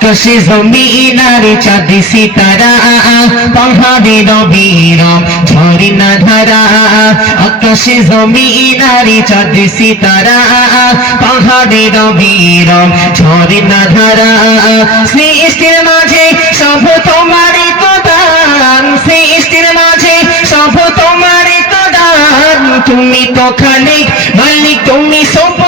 আকাশে জমিনার চাঁদ সিতারা পাহাড়ে রবিরম ঝরিনা ধারা আকাশে জমিনার চাঁদ সিতারা পাহাড়ে ধারা সৃষ্টির মাঝে সব দান সৃষ্টির মাঝে সব দান তুমি তো খালিক মালিক তুমি সুবহান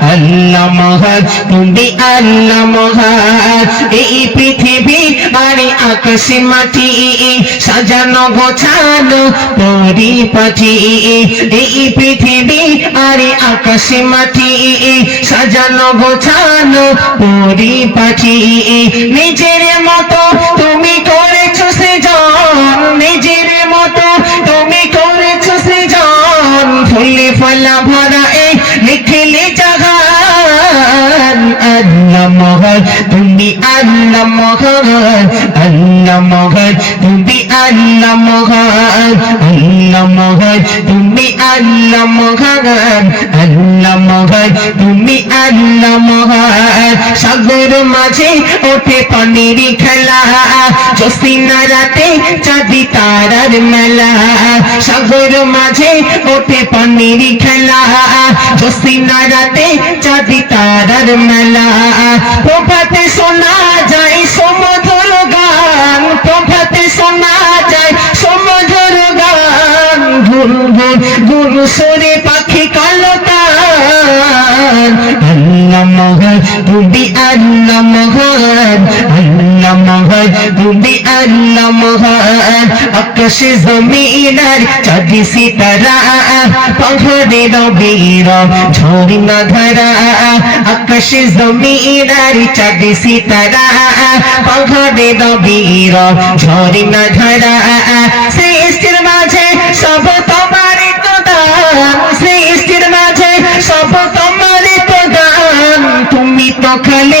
তুমি এই পৃথিবী আরে আকাশে মাটি, সাজানো গোছানো পরিপাটি। এই পৃথিবী আরে আকাশে মাটি, সাজানো গোছানো পরিপাটি। নিজের মতো তুমি করেছ সৃজন, নিজের মতো তুমি করেছ সৃজন। ফুলে ফলা ভরা মহান তুমি আল্লাহ মহান আল্লাহ মহান তুমি আল্লাহ মহান আল্লাহ মহান তুমি আল্লাহ মহান আল্লাহ মহান তুমি আল্লাহ মহান সাগর মাঝে ওঠে পানির খেলা জসিনা রাতে চাঁদি তারার মেলা সাগর মাঝে ওঠে পানির খেলা জসিনা রাতে চাঁদি তারার মেলা। প্রভাতে শোনা যায় সমধুর গান, প্রভাতে শোনা যায় সমধুর গান। গুরু গুন আকাশে জমিনার চাঁদি সিতারা পাহাড়ে রবির ঝরিনা ধারা আকাশে জমিনার চাঁদি সিতারা পাহাড়ে রবির ঝরিনা ধারা সৃষ্টির মাঝে সব তোমারই তো দান সৃষ্টির মাঝে সব তোমারই তো দান তুমি তো খালিক